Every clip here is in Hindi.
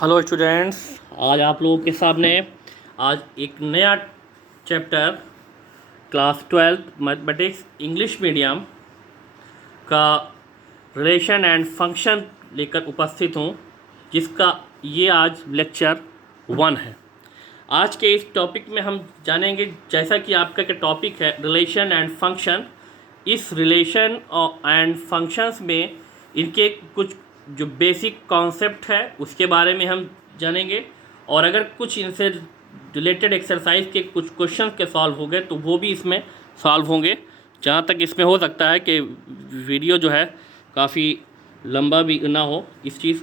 Hello students. आज आप लोगों के सामने आज एक नया chapter class 12 mathematics English medium का रिलेशन एंड फंक्शन लेकर उपस्थित हूँ, जिसका ये आज लेक्चर 1 है। आज के इस टॉपिक में हम जानेंगे, जैसा कि आपका के टॉपिक है रिलेशन एंड फंक्शन, इस रिलेशन एंड फंक्शंस में इनके कुछ जो बेसिक कॉन्सेप्ट है उसके बारे में हम जानेंगे, और अगर कुछ इनसे रिलेटेड एक्सरसाइज के कुछ क्वेश्चन के सॉल्व हो गए तो वो भी इसमें सॉल्व होंगे। जहाँ तक इसमें हो सकता है कि वीडियो जो है काफ़ी लंबा भी ना हो, इस चीज़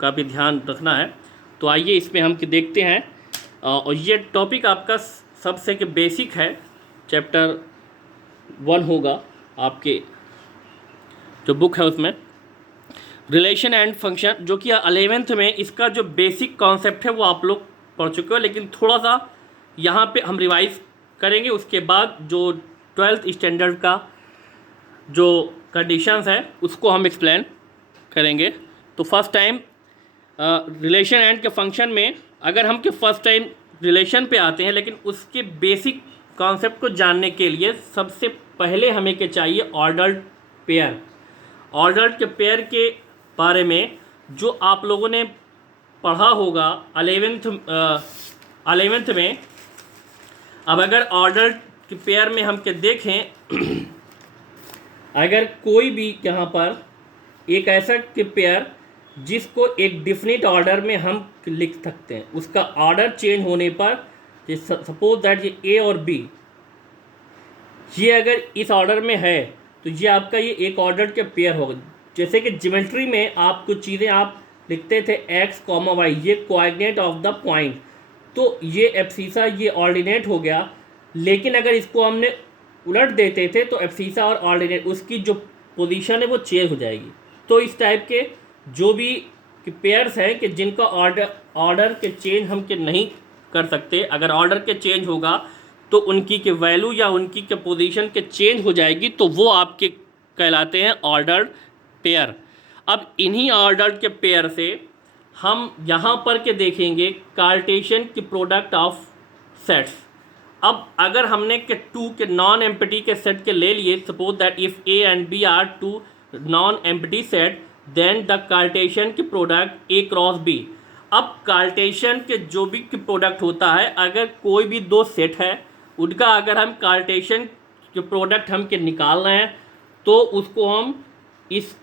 का भी ध्यान रखना है। तो आइए इसमें हम देखते हैं। और ये टॉपिक आपका सबसे के बेसिक है, चैप्टर 1 होगा आपके जो बुक है उसमें रिलेशन एंड फंक्शन, जो कि 11th में इसका जो बेसिक कॉन्सेप्ट है वो आप लोग पढ़ चुके हो, लेकिन थोड़ा सा यहाँ पे हम रिवाइज करेंगे। उसके बाद जो 12th स्टैंडर्ड का जो कंडीशंस है उसको हम एक्सप्लेन करेंगे। तो फर्स्ट टाइम रिलेशन एंड के फंक्शन में अगर हम के फर्स्ट टाइम रिलेशन पे आते हैं, लेकिन उसके बेसिक कॉन्सेप्ट को जानने के लिए सबसे पहले हमें क्या चाहिए, ऑर्डर्ड पेयर। ऑर्डर्ड के पेयर के बारे में जो आप लोगों ने पढ़ा होगा 11th में। अब अगर ऑर्डर्ड के पेयर में हम क्या देखें अगर कोई भी यहाँ पर एक ऐसा के पेयर जिसको एक डिफिनिट ऑर्डर में हम लिख सकते हैं, उसका ऑर्डर चेंज होने पर, सपोज दैट ये ए और बी, ये अगर इस ऑर्डर में है तो ये आपका ये एक ऑर्डर के पेयर होगा। जैसे कि ज्योमेट्री में आप कुछ चीज़ें आप लिखते थे x, y, ये कोऑर्डिनेट ऑफ द पॉइंट, तो ये एब्सिसा ये ऑर्डिनेट हो गया। लेकिन अगर इसको हमने उलट देते थे तो एब्सिसा और ऑर्डिनेट उसकी जो पोजीशन है वो चेंज हो जाएगी। तो इस टाइप के जो भी पेयर्स हैं कि जिनका ऑर्डर के चेंज हम के नहीं कर सकते, अगर ऑर्डर के चेंज होगा तो उनकी के वैल्यू या उनकी के पोजीशन के चेंज हो जाएगी, तो वो आपके कहलाते हैं ऑर्डर्ड पेयर। अब इन्हीं ऑर्डर्ड के पेयर से हम यहाँ पर के देखेंगे कार्टेशियन की प्रोडक्ट ऑफ सेट्स। अब अगर हमने के टू के नॉन एम्प्टी के सेट के ले लिए, suppose that if A and B are two non empty set, then the Cartesian की प्रोडक्ट ए क्रॉस बी। अब कार्टेशियन के जो भी प्रोडक्ट होता है, अगर कोई भी दो सेट है उनका अगर हम कार्टेशियन के प्रोडक्ट हम के निकाल रहे हैं तो उसको हम इस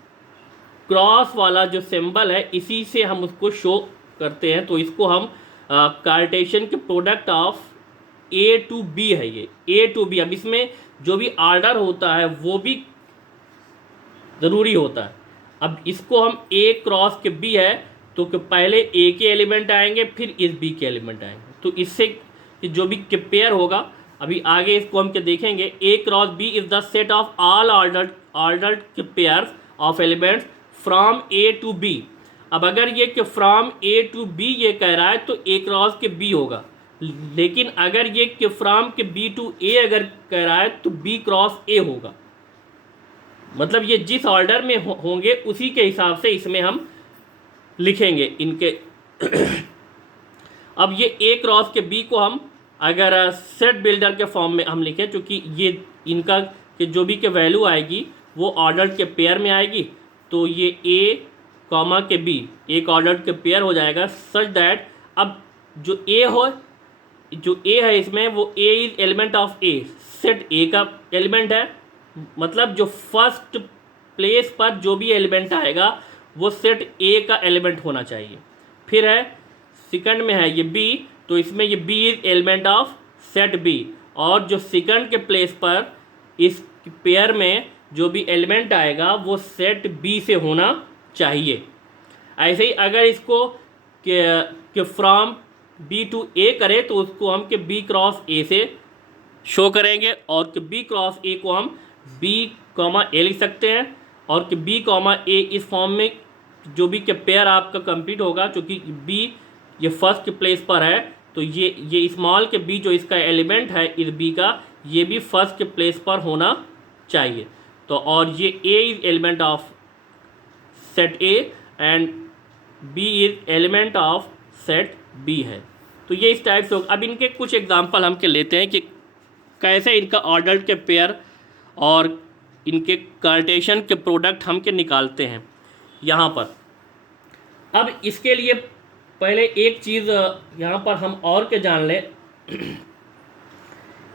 क्रॉस वाला जो सिंबल है इसी से हम उसको शो करते हैं। तो इसको हम कार्टेशियन के product of A to B है, ये ए टू बी। अब इसमें जो भी ऑर्डर होता है वो भी ज़रूरी होता है। अब इसको हम ए क्रॉस के बी है तो कि पहले ए के एलिमेंट आएंगे फिर इस बी के एलिमेंट आएंगे, तो इससे जो भी के पेयर होगा, अभी आगे इसको हम क्या देखेंगे, A cross B is the set of all ordered के pairs of elements from A to B. अब अगर ये कि फ्रॉम ए टू बी ये कह रहा है तो ए क्रॉस के बी होगा, लेकिन अगर ये कि फ्रॉम के बी टू ए अगर कह रहा है तो बी क्रॉस ए होगा। मतलब ये जिस ऑर्डर में होंगे उसी के हिसाब से इसमें हम लिखेंगे इनके अब ये ए क्रॉस के बी को हम अगर सेट बिल्डर के फॉर्म में हम लिखें, क्योंकि ये इनका के जो भी के वैल्यू आएगी वो ऑर्डर के पेयर में आएगी, तो ये ए कॉमा के बी एक ऑर्डर के पेयर हो जाएगा, सच दैट अब जो ए है इसमें वो A is element of A, set A का एलिमेंट है। मतलब जो फर्स्ट प्लेस पर जो भी एलिमेंट आएगा वो सेट ए का एलिमेंट होना चाहिए। फिर है सेकंड में है ये बी, तो इसमें ये B is element of set B, और जो सेकंड के प्लेस पर इस पेयर में जो भी एलिमेंट आएगा वो सेट बी से होना चाहिए। ऐसे ही अगर इसको के फ्रॉम बी टू ए करें तो उसको हम के बी क्रॉस ए से शो करेंगे, और कि बी क्रॉस ए को हम बी कॉमा ए लिख सकते हैं, और कि बी कॉमा ए इस फॉर्म में जो भी के पेयर आपका कंप्लीट होगा, क्योंकि बी ये फर्स्ट प्लेस पर है तो ये स्मॉल के बी जो इसका एलिमेंट है इस बी का, ये भी फर्स्ट प्लेस पर होना चाहिए। तो और ये A is element of set A and B is element of set B है। तो ये इस टाइप से होगा। अब इनके कुछ एग्जांपल हम के लेते हैं कि कैसे इनका ऑर्डर के पेयर और इनके कार्टेशियन के प्रोडक्ट हम के निकालते हैं यहाँ पर। अब इसके लिए पहले एक चीज़ यहाँ पर हम और के जान लें।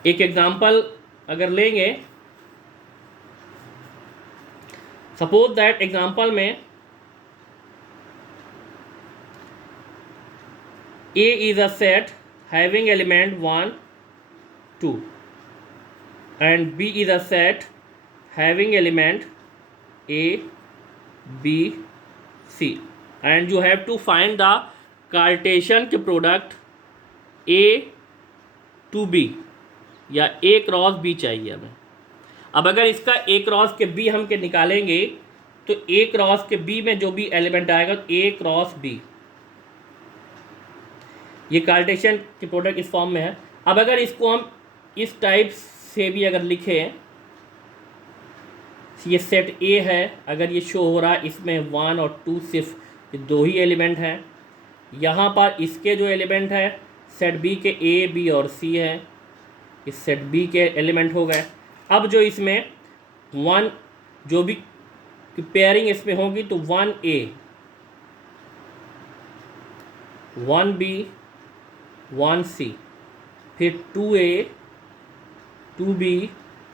एक एग्जांपल अगर लेंगे, सपोज दैट एग्जांपल में A is a set having element 1 2 and B is a set having element A B C and you have to find the Cartesian के प्रोडक्ट A to B या A क्रॉस B चाहिए हमें। अब अगर इसका A क्रॉस के B हम के निकालेंगे तो A क्रॉस के B में जो भी एलिमेंट आएगा A क्रॉस B, ये कार्टेशियन के प्रोडक्ट इस फॉर्म में है। अब अगर इसको हम इस टाइप से भी अगर लिखें, ये सेट ए है, अगर ये शो हो रहा है इसमें 1 और 2 सिर्फ दो ही एलिमेंट हैं। यहाँ पर इसके जो एलिमेंट है सेट बी के ए बी और सी है, इस सेट बी के एलिमेंट हो गए। अब जो इसमें 1 जो भी पेयरिंग इसमें होगी तो 1A 1B 1C, फिर 2A 2B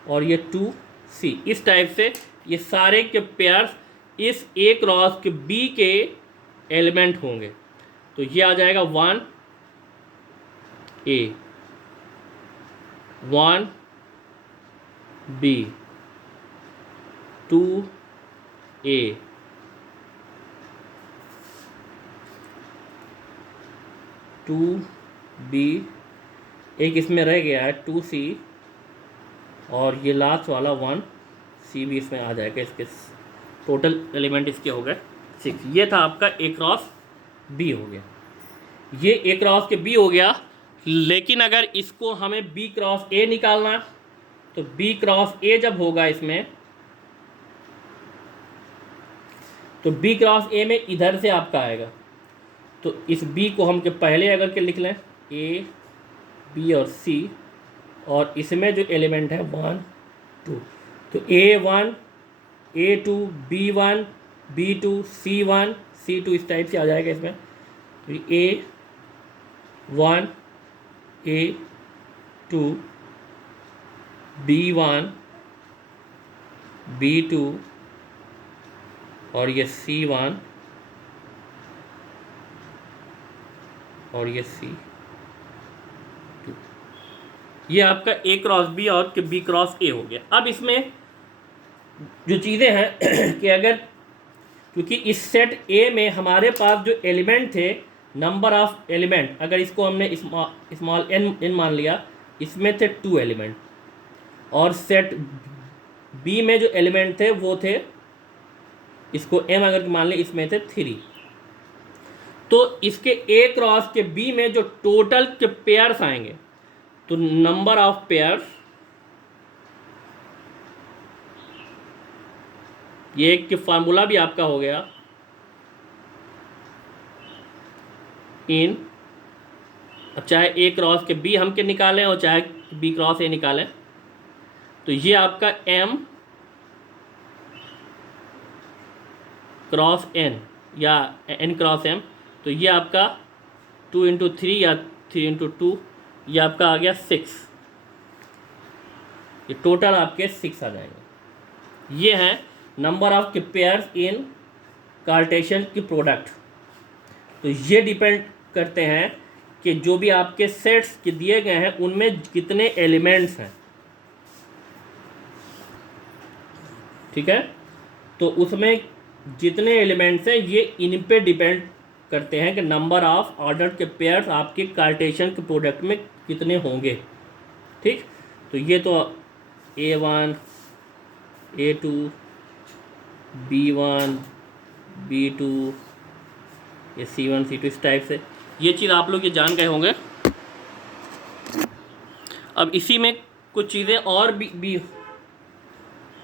और ये 2C, इस टाइप से ये सारे के पेयर्स इस A क्रॉस के B के एलिमेंट होंगे। तो ये आ जाएगा 1A 1B 2A 2B, एक इसमें रह गया है 2C और ये लास्ट वाला 1C भी इसमें आ जाएगा। इसके टोटल एलिमेंट इसके हो गए 6। ये था आपका A क्रॉस B हो गया, ये A क्रॉस के B हो गया। लेकिन अगर इसको हमें B क्रॉस A निकालना तो B क्रॉस A जब होगा इसमें तो B क्रॉस A में इधर से आपका आएगा। तो इस B को हम के पहले अगर के लिख लें A B और C, और इसमें जो एलिमेंट है 1 2, तो A1 A2 B1 B2 C1 C2 इस टाइप से आ जाएगा इसमें। तो A1 A2 B1 B2 और ये C1 और ये C2, ये आपका A क्रॉस B और B क्रॉस A हो गया। अब इसमें जो चीज़ें हैं कि अगर क्योंकि इस सेट A में हमारे पास जो एलिमेंट थे, नंबर ऑफ एलिमेंट, अगर इसको हमने स्मॉल n मान लिया, इसमें थे 2 एलिमेंट, और सेट B में जो एलिमेंट थे वो थे, इसको m अगर मान लें, इसमें थे 3। तो इसके A क्रॉस के B में जो टोटल के पेयर्स आएंगे, तो नंबर ऑफ पेयर्स, ये एक फार्मूला भी आपका हो गया इन, चाहे A क्रॉस के B हम के निकालें और चाहे B क्रॉस A निकालें, तो ये आपका M क्रॉस N या N क्रॉस M, तो ये आपका 2 × 3 या 3 × 2, ये आपका आ गया 6। ये टोटल आपके 6 आ जाएंगे। ये हैं नंबर ऑफ के पेयर्स इन कार्टेशियन की प्रोडक्ट। तो ये डिपेंड करते हैं कि जो भी आपके सेट्स के दिए गए हैं उनमें कितने एलिमेंट्स हैं, ठीक है। तो उसमें जितने एलिमेंट्स हैं ये इन पे डिपेंड करते हैं कि नंबर ऑफ ऑर्डर के पेयर्स आपके कार्टेशियन के प्रोडक्ट में कितने होंगे, ठीक। तो ये तो A1 A2 B1 B2 ये C1 C2 इस टाइप से ये चीज़ आप लोग ये जान गए होंगे। अब इसी में कुछ चीज़ें और भी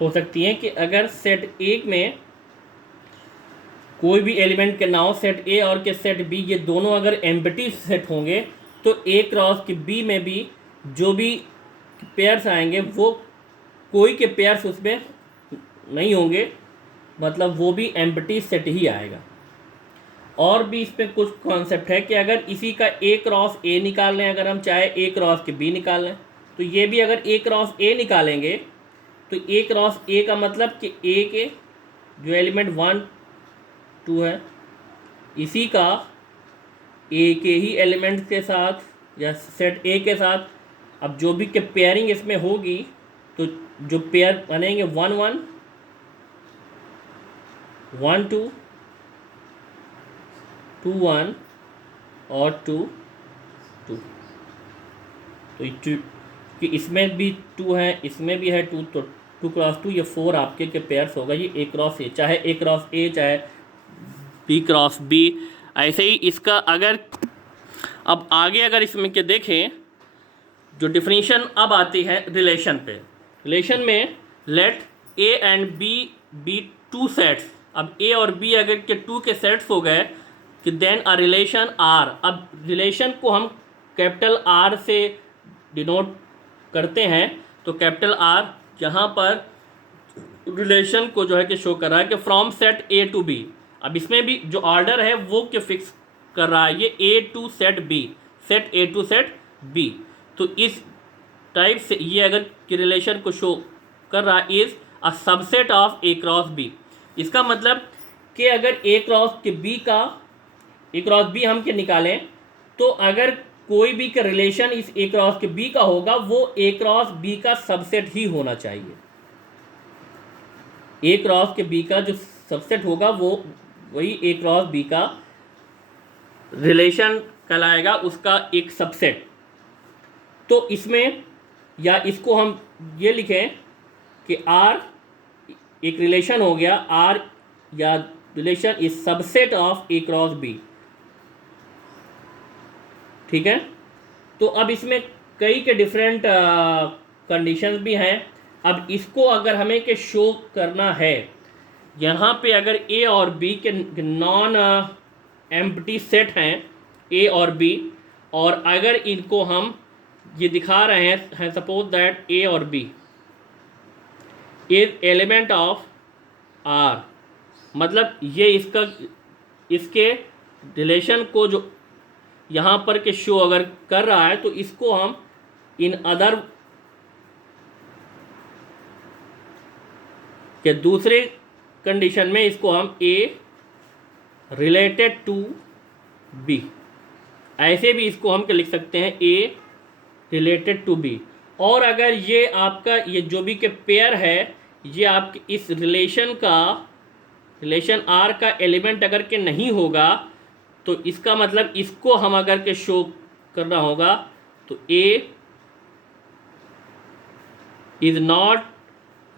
हो सकती हैं कि अगर सेट 1 में कोई भी एलिमेंट के नाउ सेट ए और के सेट बी, ये दोनों अगर एम्प्टी सेट होंगे तो ए क्रॉस के बी में भी जो भी पेयर्स आएंगे वो कोई के पेयर्स उसमें नहीं होंगे, मतलब वो भी एम्प्टी सेट ही आएगा। और भी इस पर कुछ कॉन्सेप्ट है कि अगर इसी का ए क्रॉस ए निकाल लें, अगर हम चाहे ए क्रॉस के बी निकाल लें, तो ये भी अगर ए क्रॉस ए निकालेंगे तो ए क्रॉस ए का मतलब कि ए के जो एलिमेंट 1 2 है, इसी का ए के ही एलिमेंट के साथ या सेट ए के साथ अब जो भी के पेयरिंग इसमें होगी, तो जो पेयर बनेंगे 1 1 1 2 2 1 और 2 2, तो कि इसमें भी 2 है, इसमें भी है 2, तो 2 क्रॉस 2 ये 4 आपके के पेयर्स होगा। ये ए क्रॉस ए, चाहे ए क्रॉस ए चाहे बी क्रॉस बी। ऐसे ही इसका अगर अब आगे अगर इसमें के देखें, जो डिफिनीशन अब आती है रिलेशन पे। रिलेशन में let A and B be two sets. अब ए और बी अगर के 2 के सेट्स हो गए कि देन अ रिलेशन आर। अब रिलेशन को हम कैपिटल आर से डिनोट करते हैं, तो कैपिटल आर यहाँ पर रिलेशन को जो है कि शो कर रहा है कि from set A to B. अब इसमें भी जो ऑर्डर है वो के फिक्स कर रहा है, ये A to set B, set A to set B. तो इस टाइप से ये अगर कि रिलेशन को शो कर रहा है is a subset of A cross B. इसका मतलब कि अगर ए क्रॉस के बी का ए क्रॉस बी हम के निकालें, तो अगर कोई भी का रिलेशन इस ए क्रॉस के बी का होगा वो ए क्रॉस बी का सबसेट ही होना चाहिए। ए क्रॉस के बी का जो सबसेट होगा वो वही ए क्रॉस बी का रिलेशन कहलाएगा, उसका एक सबसेट। तो इसमें या इसको हम ये लिखें कि आर एक रिलेशन हो गया, आर या relation is subset of A cross B. ठीक है, तो अब इसमें कई के डिफरेंट कंडीशंस भी हैं। अब इसको अगर हमें के शो करना है, यहाँ पे अगर ए और बी के नॉन एम्प्टी सेट हैं ए और बी, और अगर इनको हम ये दिखा रहे हैं सपोज दैट ए और B is element of R, मतलब ये इसके रिलेशन को जो यहाँ पर के शो अगर कर रहा है, तो इसको हम इन अदर के दूसरे कंडीशन में इसको हम ए रिलेटेड टू बी, ऐसे भी इसको हम क्या लिख सकते हैं, ए रिलेटेड टू बी। और अगर ये आपका ये जो भी के पेयर है, ये आपके इस रिलेशन आर का एलिमेंट अगर के नहीं होगा, तो इसका मतलब इसको हम अगर के शो करना होगा, तो A is not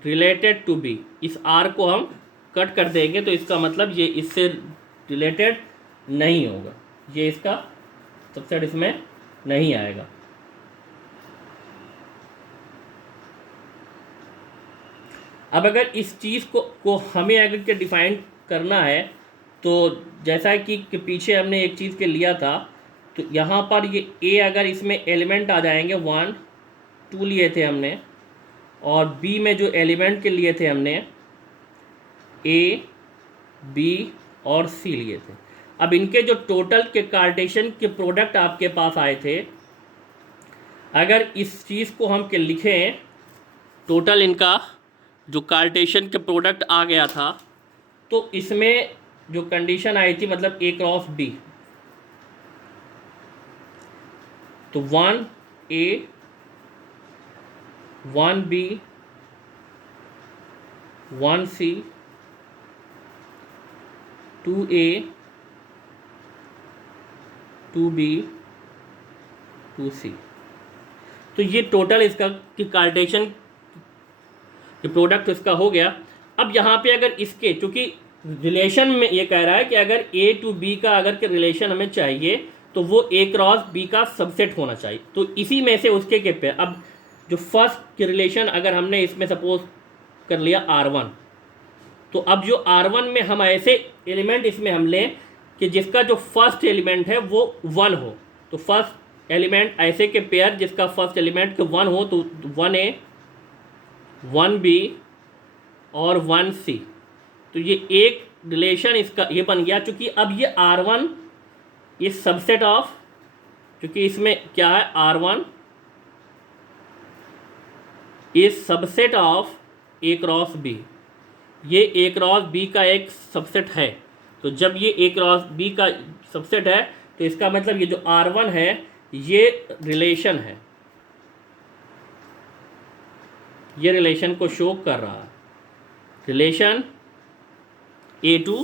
related to B, इस आर को हम कट कर देंगे, तो इसका मतलब ये इससे रिलेटेड नहीं होगा, ये इसका सबसेट इसमें नहीं आएगा। अब अगर इस चीज़ को हमें अगर के डिफाइन करना है, तो जैसा कि पीछे हमने एक चीज़ के लिया था, तो यहाँ पर ये ए अगर इसमें एलिमेंट आ जाएंगे 1 2 लिए थे हमने, और बी में जो एलिमेंट के लिए थे हमने ए बी और सी लिए थे। अब इनके जो टोटल के कार्टेशियन के प्रोडक्ट आपके पास आए थे, अगर इस चीज़ को हम के लिखें, टोटल इनका जो कार्टेशियन के प्रोडक्ट आ गया था, तो इसमें जो कंडीशन आई थी मतलब ए क्रॉस बी, तो 1 ए 1 बी 1 सी 2 ए 2 बी 2 सी। तो ये टोटल इसका कि कार्टेशियन कि प्रोडक्ट इसका हो गया। अब यहाँ पे अगर इसके, चूँकि रिलेशन में ये कह रहा है कि अगर ए टू बी का अगर के रिलेशन हमें चाहिए, तो वो ए क्रॉस बी का सबसेट होना चाहिए, तो इसी में से उसके के पे अब जो फर्स्ट के रिलेशन अगर हमने इसमें सपोज कर लिया R1, तो अब जो R1 में हम ऐसे एलिमेंट इसमें हम लें कि जिसका जो फर्स्ट एलिमेंट है वो 1 हो, तो फर्स्ट एलिमेंट ऐसे के पेयर जिसका फर्स्ट एलिमेंट 1 हो, तो 1A 1B और 1C, तो ये एक रिलेशन इसका ये बन गया। चूँकि अब ये R1 इस सबसेट ऑफ, क्योंकि इसमें क्या है R1 इस subset of A cross B, ये A क्रॉस B का एक सबसेट है। तो जब ये A क्रॉस B का सबसेट है तो इसका मतलब ये जो R1 है ये रिलेशन है, ये रिलेशन को शो कर रहा है, रिलेशन A टू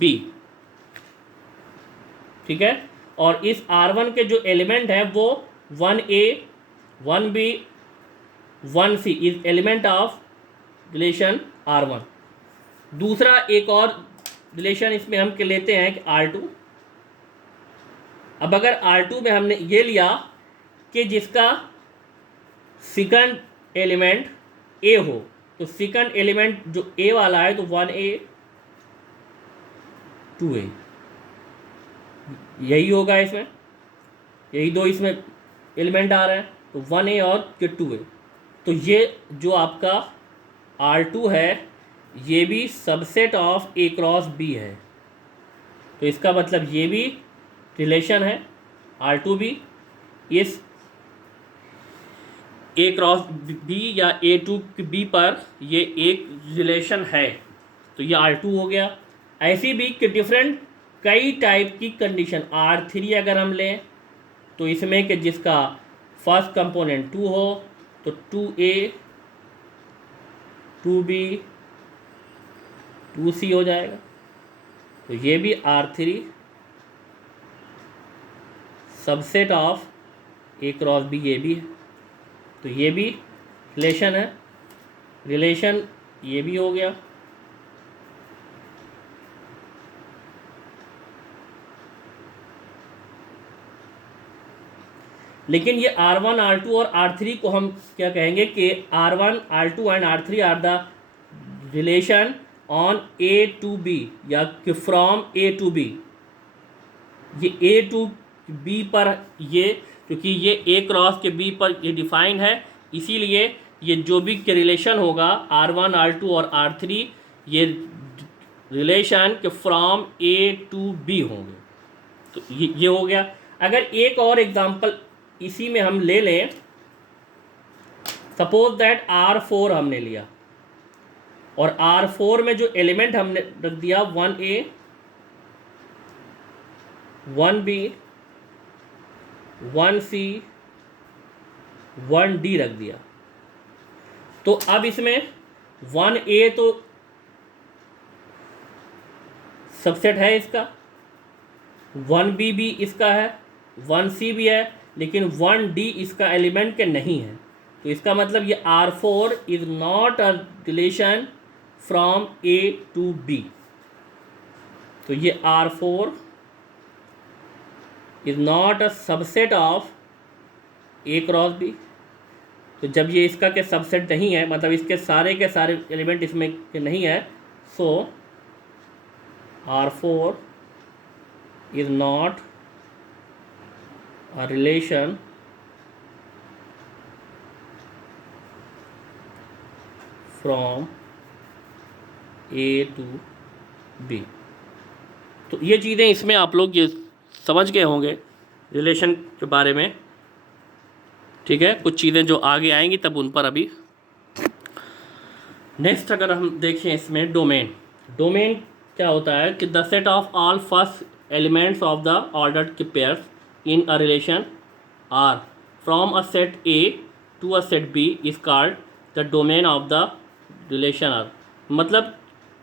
B, ठीक है। और इस R1 के जो एलिमेंट है वो 1A 1B 1C is element of relation R1। दूसरा एक और रिलेशन इसमें हम लेते हैं कि R2। अब अगर R2 में हमने ये लिया कि जिसका सेकंड एलिमेंट A हो, तो सेकंड एलिमेंट जो A वाला है तो 1A 2A, यही होगा इसमें, यही दो इसमें एलिमेंट आ रहे हैं, तो 1A और 2A। तो ये जो आपका R2 है ये भी subset of A cross B है, तो इसका मतलब ये भी रिलेशन है R2 भी इस A क्रॉस B या A2 B पर ये एक रिलेशन है, तो ये R2 हो गया। ऐसी भी कि डिफरेंट कई टाइप की कंडीशन R3 अगर हम लें तो इसमें कि जिसका फर्स्ट कंपोनेंट 2 हो तो 2A 2B 2C हो जाएगा, तो ये भी R3 subset of A cross B ये भी है, तो ये भी रिलेशन है, रिलेशन ये भी हो गया। लेकिन ये R1 R2 और R3 को हम क्या कहेंगे कि R1 R2 and R3 are the relation on A to B या कि फ्रॉम A टू B। ये A टू B पर ये क्योंकि ये A क्रॉस के B पर ये डिफाइन है, इसीलिए ये जो भी के रिलेशन होगा R1 R2 और R3 ये रिलेशन के फ्रॉम A टू B होंगे, तो ये हो गया। अगर एक और एग्जांपल इसी में हम ले लें, सपोज दैट R4 हमने लिया और R4 में जो एलिमेंट हमने रख दिया 1A 1B 1C 1D रख दिया, तो अब इसमें 1A तो सबसेट है इसका, 1B भी इसका है, 1C भी है, लेकिन 1D इसका एलिमेंट के नहीं है, तो इसका मतलब ये R4 is not a relation from A to B। तो ये R4 is not a subset of A cross B। तो जब ये इसका के सबसेट नहीं है, मतलब इसके सारे के सारे एलिमेंट इसमें के नहीं है, सो R4 is not a relation from A to B। तो ये चीज़ें इसमें आप लोग ये समझ गए होंगे रिलेशन के बारे में, ठीक है। कुछ चीज़ें जो आगे आएंगी तब उन पर अभी। नेक्स्ट अगर हम देखें इसमें डोमेन, डोमेन क्या होता है कि the set of all first elements of the ordered pairs in a relation R from a set A to a set B is called the domain of the relation R। मतलब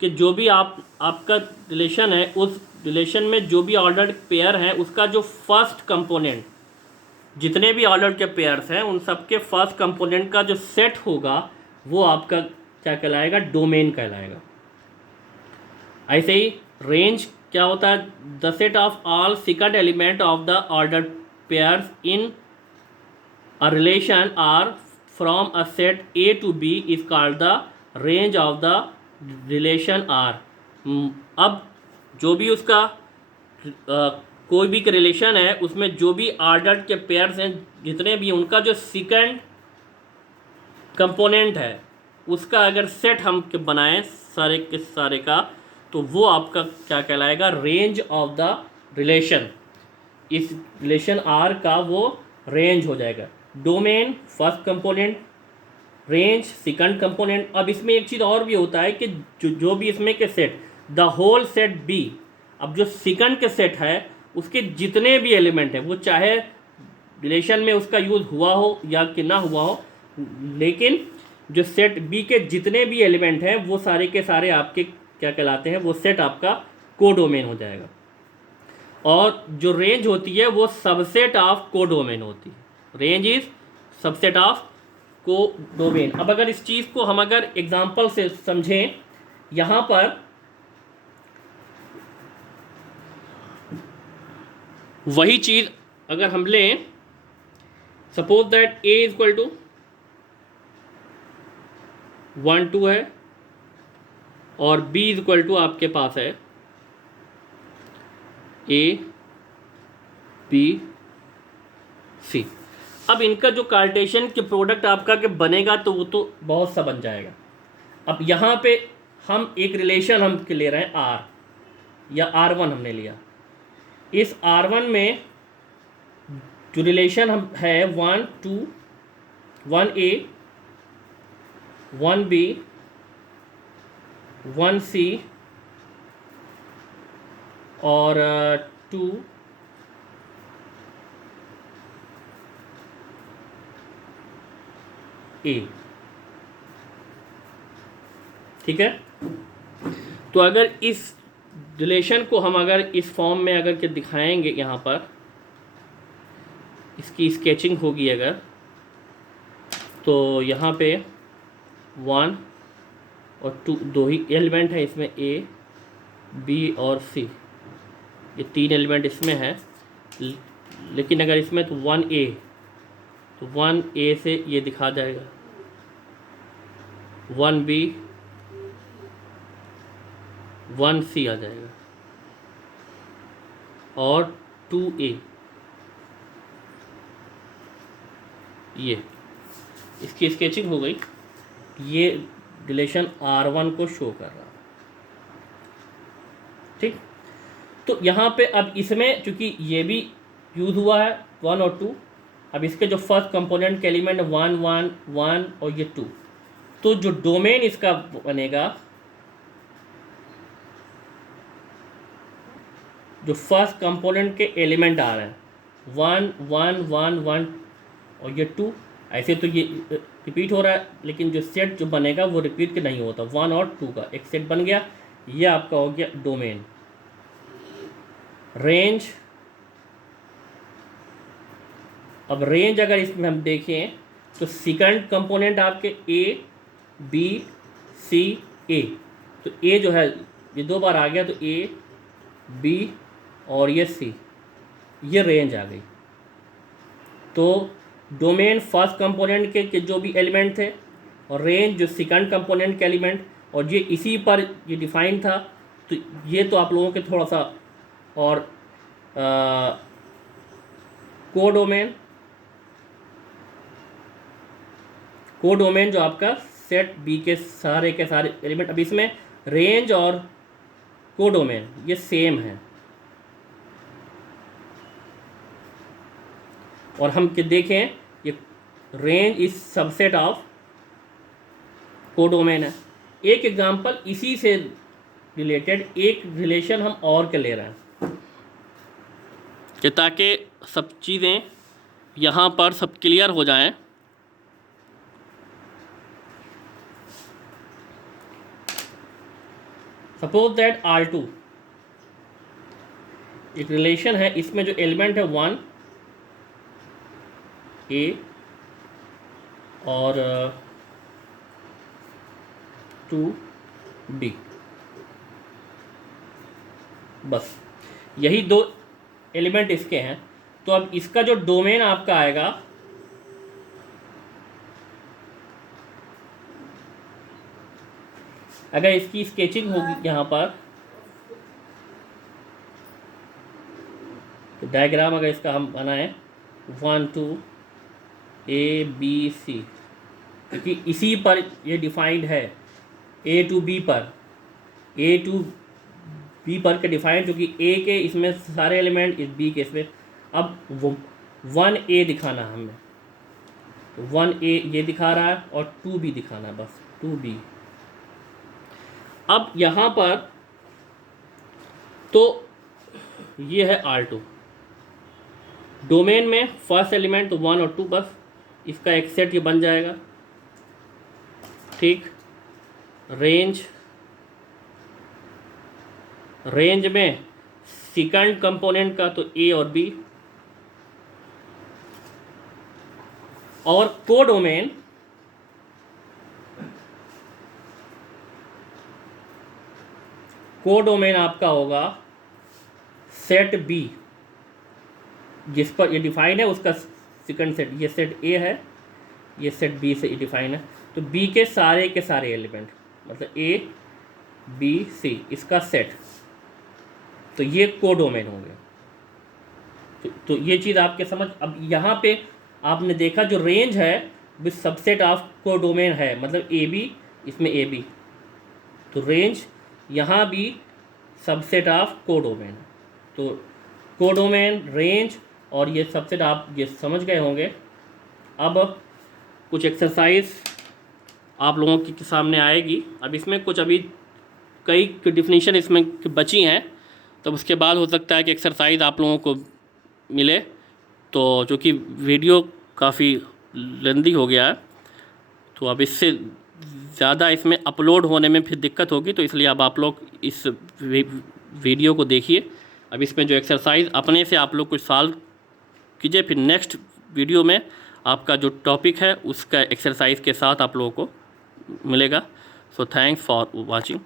कि जो भी आपका रिलेशन है उस रिलेशन में जो भी ऑर्डर्ड पेयर है उसका जो फर्स्ट कंपोनेंट, जितने भी ऑर्डर्ड के पेयर्स हैं उन सब के फर्स्ट कंपोनेंट का जो सेट होगा वो आपका क्या कहलाएगा, डोमेन कहलाएगा। ऐसे ही रेंज क्या होता है, the set of all second element of the ordered pairs in a relation R from a set A to B is called the range of the relation R, अब जो भी उसका कोई भी रिलेशन है उसमें जो भी ऑर्डर्ड के पेयर्स हैं जितने भी, उनका जो सेकंड कंपोनेंट है उसका अगर सेट हम बनाएं सारे के सारे का, तो वो आपका क्या कहलाएगा, रेंज ऑफ द रिलेशन। इस रिलेशन आर का वो रेंज हो जाएगा। Domain first component, range second component. अब इसमें एक चीज़ और भी होता है कि जो भी इसमें के set, the whole set B, अब जो सेकंड के सेट है उसके जितने भी एलिमेंट हैं, वो चाहे रिलेशन में उसका यूज़ हुआ हो या कि ना हुआ हो, लेकिन जो सेट बी के जितने भी एलिमेंट हैं वो सारे के सारे आपके क्या कहलाते हैं, वो सेट आपका कोडोमेन हो जाएगा। और जो रेंज होती है वो सबसेट ऑफ कोडोमेन होती है। Range is subset of codomain. अब अगर इस चीज़ को हम अगर एग्जांपल से समझें, यहाँ पर वही चीज़ अगर हम लें, suppose that A is equal to 1 2 है और बी इज इक्वल टू आपके पास है ए बी सी। अब इनका जो कार्टेशियन के प्रोडक्ट आपका के बनेगा तो वो तो बहुत सा बन जाएगा। अब यहाँ पे हम एक रिलेशन हम ले रहे हैं आर, या R1 हमने लिया। इस R1 में जो रिलेशन हम है 1 2 1A 1B 1C और 2 A, ठीक है। तो अगर इस रिलेशन को हम अगर इस फॉर्म में अगर के दिखाएंगे, यहाँ पर इसकी स्केचिंग होगी अगर, तो यहाँ पे 1 और 2 दो ही एलिमेंट है इसमें, A B और C, ये 3 एलिमेंट इसमें है। लेकिन अगर इसमें तो 1A, तो 1A से ये दिखा जाएगा, 1B 1C आ जाएगा और 2A, ये इसकी स्केचिंग हो गई। ये रिलेशन R1 को शो कर रहा है, ठीक। तो यहाँ पे अब इसमें चूंकि ये भी यूज हुआ है 1 और 2, अब इसके जो फर्स्ट कंपोनेंट के एलिमेंट 1 1 1 और ये 2, तो जो डोमेन इसका बनेगा, जो फर्स्ट कंपोनेंट के एलिमेंट आ रहे हैं 1 1 1 1 और ये 2, ऐसे तो ये रिपीट हो रहा है, लेकिन जो सेट जो बनेगा वो रिपीट के नहीं होता। 1 और 2 का एक सेट बन गया, ये आपका हो गया डोमेन। रेंज, अब रेंज अगर इसमें हम देखें तो सेकंड कंपोनेंट आपके A B C A, तो A जो है ये 2 बार आ गया, तो A B और ये C, ये रेंज आ गई। तो डोमेन फर्स्ट कंपोनेंट के जो भी एलिमेंट थे, और रेंज जो सेकंड कंपोनेंट के एलिमेंट, और ये इसी पर ये डिफाइन था। तो ये तो आप लोगों के थोड़ा सा और कोडोमेन, कोडोमेन जो आपका सेट बी के सारे एलिमेंट, अब इसमें रेंज और कोडोमेन ये सेम है, और हम के देखें ये range is subset of codomain है। एक एग्जांपल इसी से रिलेटेड एक रिलेशन हम और के ले रहे हैं कि ताकि सब चीज़ें यहाँ पर सब क्लियर हो जाएं। सपोज दैट R2 एक रिलेशन है, इसमें जो एलिमेंट है 1 A और 2 B, बस यही 2 एलिमेंट इसके हैं। तो अब इसका जो डोमेन आपका आएगा, अगर इसकी स्केचिंग होगी यहाँ पर, तो डायग्राम अगर इसका हम बनाएं 1 2 ABC, क्योंकि इसी पर ये डिफाइंड है, A to B पर, A to B पर के डिफाइंड, क्योंकि A के इसमें सारे एलिमेंट, इस B के इसमें। अब 1A दिखाना है हमें, तो 1A ये दिखा रहा है और 2B दिखाना है, बस 2B। अब यहाँ पर तो ये है R2, डोमेन में फर्स्ट एलिमेंट तो 1 और 2, बस इसका एक सेट ये बन जाएगा, ठीक। रेंज में सेकंड कंपोनेंट का तो A और B, और कोडोमेन आपका होगा सेट B, जिस पर ये डिफाइन है उसका सेकंड सेट, ये सेट A है, ये सेट B से डिफाइन है, तो B के सारे एलिमेंट, मतलब A B C इसका सेट, तो ये कोडोमेन हो गया। तो ये चीज़ आपके समझ। अब यहाँ पे आपने देखा जो रेंज है विथ सबसेट ऑफ कोडोमेन है, मतलब AB, इसमें AB, तो रेंज यहाँ भी सबसेट ऑफ कोडोमेन, तो कोडोमेन, रेंज और ये सबसेट आप ये समझ गए होंगे। अब कुछ एक्सरसाइज आप लोगों के सामने आएगी, अब इसमें कुछ अभी कई डिफिनीशन इसमें बची हैं, तो उसके बाद हो सकता है कि एक्सरसाइज आप लोगों को मिले। तो चूँकि वीडियो काफ़ी लेंदी हो गया है, तो अब इससे ज़्यादा इसमें अपलोड होने में फिर दिक्कत होगी, तो इसलिए अब आप लोग इस वीडियो को देखिए। अब इसमें जो एक्सरसाइज अपने से आप लोग कुछ सॉल्व कीजिए, फिर नेक्स्ट वीडियो में आपका जो टॉपिक है उसका एक्सरसाइज के साथ आप लोगों को मिलेगा। So thanks for watching.